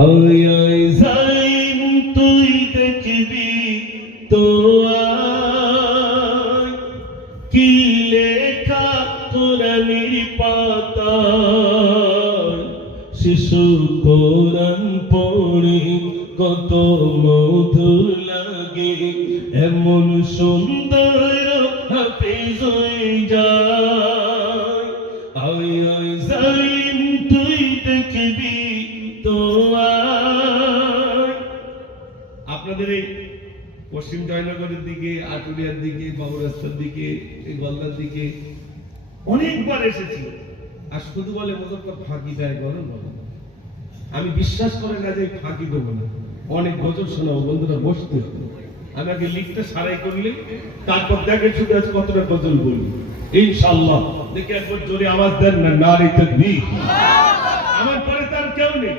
আয় আয় জালিম তুই দেখবি তো আয়, কি লেখা কোরআনের পাতায়, শিশু কোরআন পড়ে কত মধুর লাগে, এমন সুন্দর হাফেজ হয়ে যায়। আয় আয় জালিম তুই দেখবি তো আয়। আপনাদের এই পশ্চিম জয়নগরের দিকে, আটুরিয়ার দিকে, বাবুরাস্তার দিকে, এই গলদার দিকে অনেকবার এসেছি, আর শুধু বলে মজুরটা ফাঁকি দেয়, বলেন বলেন। আমি বিশ্বাস করে না যে ফাঁকি দেবো না, অনেক গজল শোনাবো, বন্ধুরা বসতে হবে। আমি আগে লিখতে সারাই করলে তারপর দেখে শুধু আজ কতটা গজল বলি ইনশাআল্লাহ। দেখে একবার জোরে আওয়াজ দেন না, নারে তাকবীর। আমার পরে তার কেউ নেই,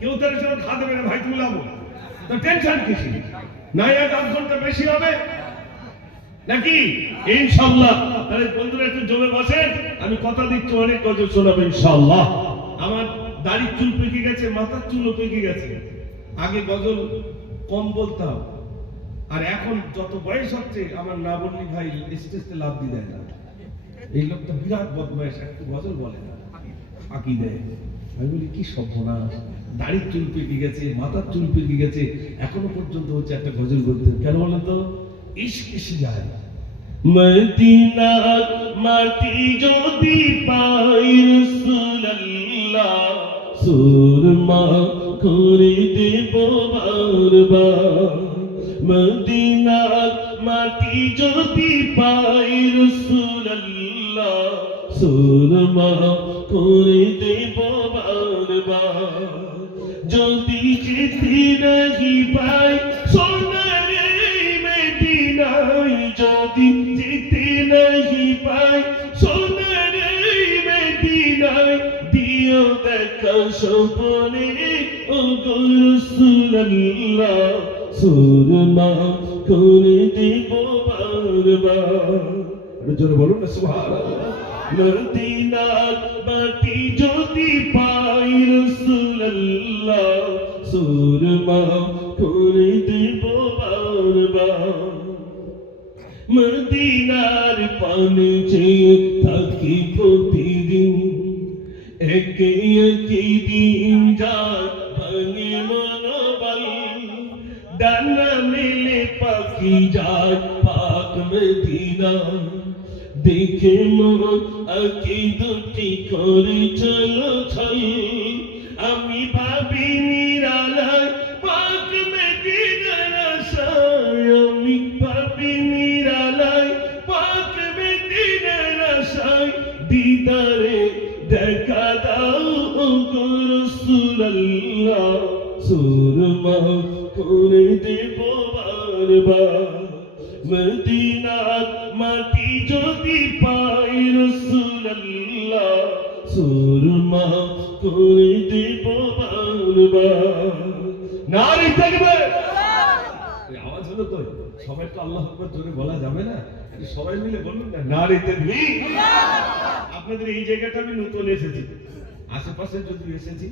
কেউ তার সঙ্গে খা দেবে না, ভাই তুলাবো তো টেনশন কিছু না। এক আধ ঘন্টা বেশি হবে নাকি ইনশাআল্লাহ। তাহলে বন্ধুরা একটু জমে বসেন, আমি কথা দিচ্ছি অনেক গজল শোনাবো ইনশাআল্লাহ। আমার দাড়ির চুল পেকে গেছে, মাথার চুলও পেকে গেছে। আগে গজল কম বলতাম, আর এখন যত বয়স হচ্ছে আমার না বললি ভাই স্টেজে লাভ দিয়ে দেয় না। এই লোকটা বিরাট বদমাইশ, একটু গজল বলে না, ফাঁকি দেয়। আমি বলি কি সর্বনাশ, দাড়ির চুল পেকে গেছে, মাথার চুল পেকে গেছে, এখনো পর্যন্ত হচ্ছে একটা গজল বলতে। কেন বলেন তো? ইশক এসে যায়। মদিনার মাটি যদি পাই রাসূলুল্লাহ, সুরমা করে দেব বারবার। মদিনার মাটি যদি পাই রাসূলুল্লাহ, সুরমা করে দেব বারবার। যদি যেতে নাহি পাই সোনার এই মদিনায়, যদি যেতে নাহি পাই সোনার এই মদিনায়, দিও দেখা স্বপ্নে ও গো রাসূলুল্লাহ, সুরমা করে দেব বারবার। জোরে বলুন না সুবহানাল্লাহ। মদিনার মাটি যদি পাই রাসূলুল্লাহ, সুরমা করে দেব বারবার। মদিনার পানে চেয়ে থাকি প্রতিদিন, একে একে দিন যায় ভাঙে মনোবল। ডানা মেলে পাখি যায় পাক মদিনা, দেখে মন আঁকি দুটি করে চলো ছল। আমি ভাবি নিরালায় পাক মদিনার আশায়, আমি ভাবি নিরালায় পাক মদিনার আশায়। দিদারে দেখা দাও ও গো রাসূলুল্লাহ, সুরমা করে দেব বারবার। মদিনার মাটি যদি পাই রাসূলুল্লাহ, সুরমা করে দেব বারবার। নারে তাকবীর। আওয়াজ হলো তো, সবাই তো আল্লাহু আকবার জোরে বলা যাবে না, সবাই মিলে বলুন না, নারে তাকবীর। আপনাদের এই জায়গাটা আমি নতুন এসেছি, আশেপাশে যদি এসেছি,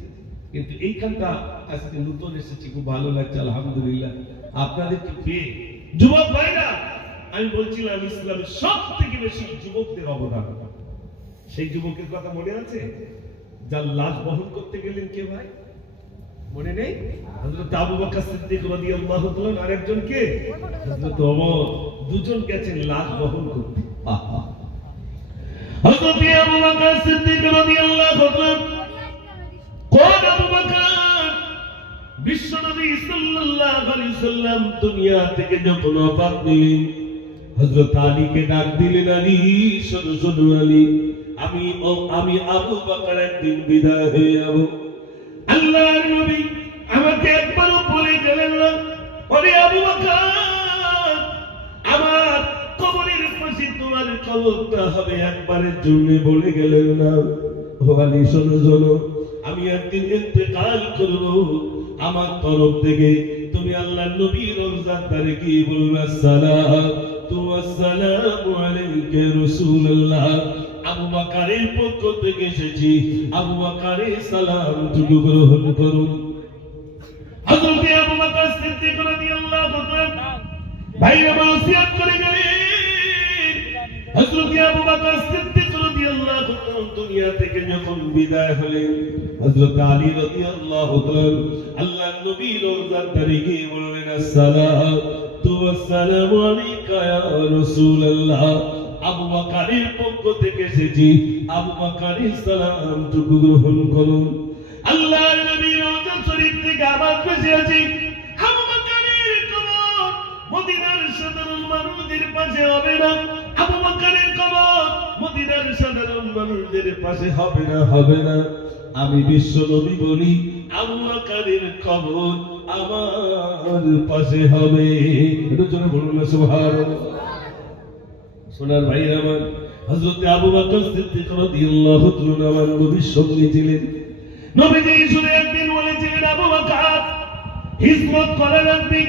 কিন্তু এইখানটা আজকে নতুন এসেছি, খুব ভালো লাগছে আলহামদুলিল্লাহ আপনাদেরকে পেয়ে। যুবক ভাইরা, আমি বলছিলাম ইসলামের সব থেকে বেশি যুবকদের অবদান। সেই যুবকের কথা মনে আছে যার লাশ বহন করতে গেলেন? কে ভাই মনে নেই? হযরত আবু বকর সিদ্দিক রাদিয়াল্লাহু তাআলা, আর একজন কে? হযরত ওমর। দুজন গেছেন লাশ বহন করতে। হযরত আবু বকর সিদ্দিক রাদিয়াল্লাহু তাআলা, কোন আবু বকর? বিশ্বনবী সাল্লাল্লাহু আলাইহি সাল্লাম দুনিয়া থেকে যখন ওফাত নিলেন, হযরত আলীকে ডাক দিলেন, আলী শোনো শোনো আলী, আমি আবু বকর একদিন বিদায় হয়ে যাব। আল্লাহর নবী আমাকে একবারও বলে গেলেন না, ওরে আবু বকর, আমার কবরের পাশে তোমার কবরটা হবে, একবারের জন্য বলে গেলেন না। ও আলী শোনো শোনো, আমি একদিন ইন্তেকাল করব, আমার তরফ থেকে তুমি আল্লাহর নবীর রওজার ধারে গিয়ে বলবে, আসসালাতু ওয়াসসালামু আলাইকা রাসূলুল্লাহ, আবু বকরের পক্ষ থেকে এসেছি, আবু বকরের সালামটুকু গ্রহণ করুন। হযরত আবু বকর সিদ্দিক রাদিয়াল্লাহু তাআলা ভাইরা ওসিয়ত করে গেলেন। হযরত আবু বকর সিদ্দিক রাদিয়াল্লাহু তাআলা দুনিয়া থেকে যখন বিদায় হলেন, হযরত আলী রাদিয়াল্লাহু তাআলা আল্লাহর নবী রওজার ধারে গিয়ে বললেন, আসসালাতু ওয়াসসালামু আলাইকা ইয়া রাসূলুল্লাহ। আবু বকরের পক্ষ থেকে এসেছি, আবু বকরের সালামটুকু গ্রহণ করুন। আল্লাহর নবী রওজা শরীফ থেকে আবার বেঁচে আছি। আবু বকরের কবর মদিনার সাধারণ মানুষদের পাশে হবে না। আবু বকরের কবর মদিনার সাধারণ মানুষদের পাশে হবে না, হবে না। আমি বিশ্ব নবী বলি, আবু বকরের কবর আমার পাশে হবে। একটু জোরে বলুন না সুবহানাল্লাহ। সোনার ভাইরা আমার, হযরত আবু বকর সিদ্দিক রাদিয়াল্লাহু তাআলা আমার নবীর সঙ্গী ছিলেন। নবীজি শুনে একদিন বলেছিলেন, আবু বকর হিজমত করা লাগবে।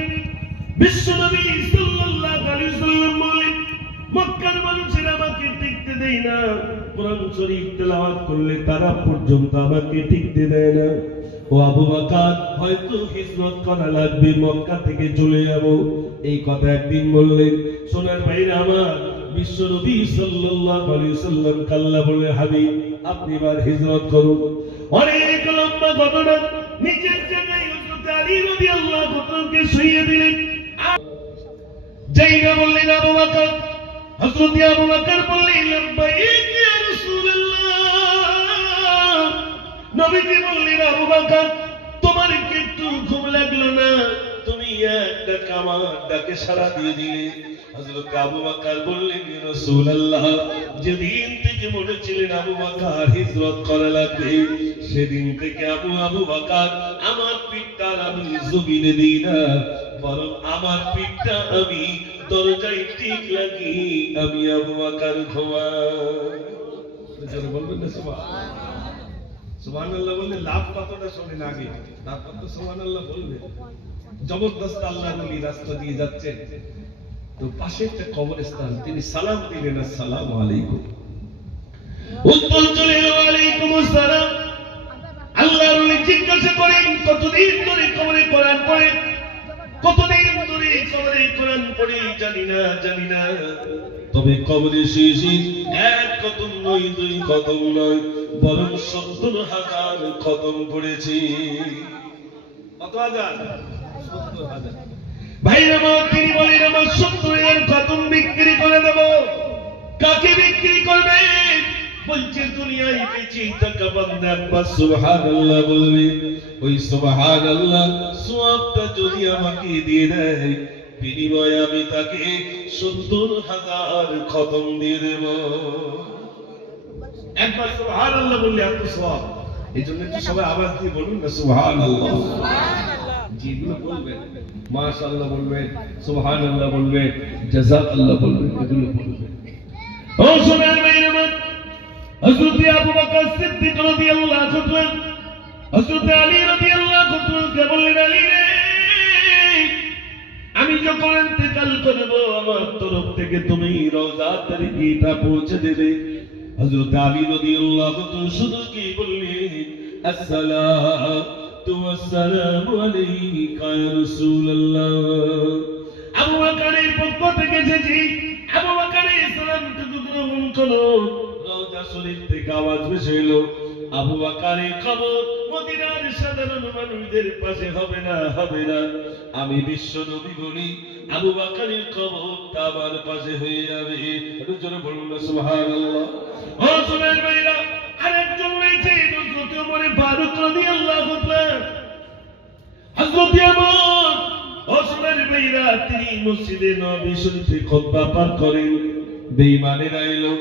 বিশ্ব নবী সাল্লাল্লাহু আলাইহি ওয়াসাল্লাম বলেন, মক্কার মানুষেরা আমাকে টিকতে দেয় না, কোরআন শরীফ তেলাওয়াত করলে তারা পর্যন্ত আমাকে টিকতে দেয় না। ও আবু বকর, হয়তো হিজরত করা লাগবে, মক্কা থেকে চলে যাব। এই কথা একদিন বললেন। সোনার ভাইরা আমার, বিশ্ব নবী সাল্লাল্লাহু আলাইহি ওয়াসাল্লাম কাল্লা বলে, হাবিব আপনি এবার হিজরত করুন। অনেক লম্বা ঘটনা। নিচের জায়গায় হযরত আলী রাদিয়াল্লাহু তাআলাকে শুইয়ে দিলেন। যাইনা বললেন আবু বকর। হযরত আবু বকর বললেন, লাব্বাইক ইয়া রাসূলুল্লাহ। নবীজি বললেন, আবু বকর তোমার কি একটু ঘুম লাগলো না? তুমি একটা কামার ডাকে সাড়া দিয়ে দিলে। হযরত আবু বকর বললেন, ইয়া রাসূলুল্লাহ, যেদিন থেকে বলেছিলেন আবু বকর হিজরত করা লাগবে, সেদিন থেকে আবু বকর আমার পিঠটা আমি জমিনে দিই না, বরং আমার পিঠটা আমি দরজায় ঠিক লাগি, আমি আবু বকর ঘুমাই। বলবেন না সুবহানাল্লাহ? বললে লাভ কতটা শোনেন আগে, তারপর তো সুবহানাল্লাহ বলবে। জবরদস্ত আল্লাহর নবী রাস্তা দিয়ে যাচ্ছে, তো পাশে একটা কবরস্থান, তিনি সালাম দিলেন, আসসালামু আলাইকুম। উত্তর চলে এলো, ওয়ালাইকুম আসসালাম। আল্লাহর নবী জিজ্ঞাসা করেন, কতদিন ধরে কবরে কোরআন পড়ে? কতদিন ধরে কবরে কোরআন পড়ে? জানি না, জানি না। তবে কবরে শেষে এক খতম নয়, দুই খতম নয়, বরং ৭০,০০০ খতম পড়েছি। কত হাজার? ৭০,০০০। ভাইরা আমার, তিনি বলেন, আমার ৭০,০০০ খতম বিক্রি করে দেব। কাকে বিক্রি করবে? বলছে, দুনিয়ায় বেঁচে থাকা বান্দা একবার সুবহানাল্লাহ বলবে। ওই সুবহানাল্লাহ সওয়াবটা যদি আমাকে দিয়ে দেয়, বিনিময়ে আমি তাকে ৭০,০০০ খতম দিয়ে দেব। একবার সুবহানাল্লাহ বললে এত সওয়াব। এই জন্য একটু সবাই আওয়াজ দিয়ে বলুন না সুবহানাল্লাহ। যেগুলো বলবেন, মাশাআল্লাহ বলবেন, সুবহানাল্লাহ বলবেন, জাযাকাল্লাহ বলবেন, এগুলো বলবেন। ও সোনার ভাইরা আমার, হযরত আবু বকর সিদ্দিক রাদিয়াল্লাহু তাআলা হযরত আলী রাদিয়াল্লাহু তাআলা বললেন, আলী রে, আমি যখন ইন্তেকাল করব, আমার তরফ থেকে তুমি রওজা তারিকিটা পৌঁছে দেবে। হযরত আলী রাদিয়াল্লাহু তাআলা শুধু কি বললেন, আসসালাতু ওয়াসসালামু আলাইকা ইয়া রাসূলুল্লাহ। আবু বকরের পক্ষ থেকে এসেছি, আবু বকরের সালামটুকু গ্রহণ করো। রওজা শরীফ থেকে আওয়াজ ভেসে এলো, আবু বকরের কবর মদিনার সাধারণ মানুষদের পাশে হবে না, হবে না। আমি বিশ্ব নবী বলি, আবু বকরের কবরটা আমার পাশে হয়ে যাবে। একটু জোরে বলুন না সুবহানাল্লাহ। ও সোনার ভাইরা, আরেকজন রয়েছে, হযরত ওমর ফারুক রাদিয়াল্লাহু তাআলা। হযরত ওমর, ও সোনার ভাইরা, তিনি মসজিদে নববী শরীফে খুতবা পাঠ করেন। বেঈমানেরা এলো,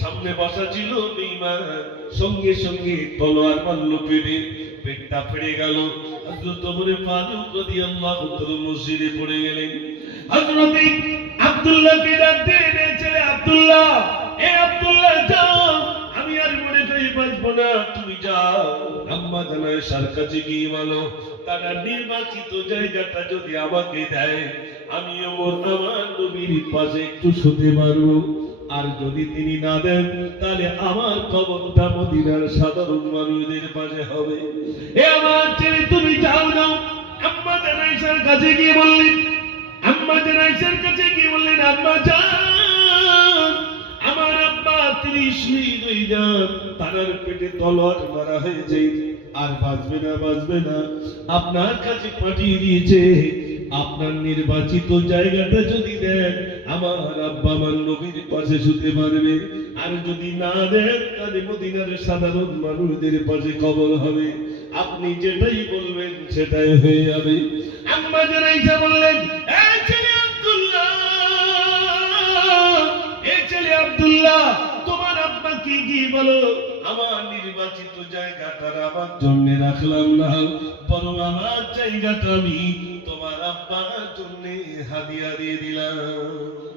সামনে বসা ছিল বেঈমান, সঙ্গে সঙ্গে তলোয়ার মারল পেটে, পেটটা ফেড়ে গেল। হযরত ওমর ফারুক রাদিয়াল্লাহু তাআলা মসজিদে পড়ে গেলেন। হযরত আব্দুল্লাহকে ডাক দিয়ে, ছেলে আব্দুল্লাহ, এ আব্দুল্লাহ যাও, আমি আর মরে যাই বাঁচবো না, তুমি যাও আম্মা জানায়েশার কাছে গিয়ে বলো, তারা নির্বাচিত জায়গাটা যদি আমাকে দেয়, আমি ওমর আমার নবীর পাশে একটু শুতে পারবো। আর যদি তিনি না দেন, তাহলে আমার কবরটা মদিনার সাধারণ মানুষদের পাশে হবে। এ আমার ছেলে, তুমি যাও না। আম্মা আয়েশার কাছে গিয়ে বললেন, আম্মা জান আয়েশার কাছে গিয়ে বললেন, আম্মা জান, আমার আব্বা 30 মিনিট হয়ে যান, তার পেটে তলোয়ার মারা হয়েছে, আর বাঁচবে না। আপনার কাছে পাঠিয়ে দিয়েছে, আপনার নির্বাচিত জায়গাটা যদি দেন, আমার আব্বা আমার নবীর পাশে শুতে পারবে, আর যদি না দেন তাহলে মদিনার সাধারণ মানুষদের পাশে কবর হবে। আপনি যেটাই বলবেন সেটাই হয়ে যাবে। আম্মা জান আয়েশা বললেন, এই ছেলে আব্দুল্লাহ, এই ছেলে আব্দুল্লাহ, তোমার আব্বা কি বলো, আমার নির্বাচিত জায়গাটা আমার জন্য রাখলাম না, বরং আমার জায়গাটা আমি তোমার আব্বার জন্য হাদিয়া দিয়ে দিলাম।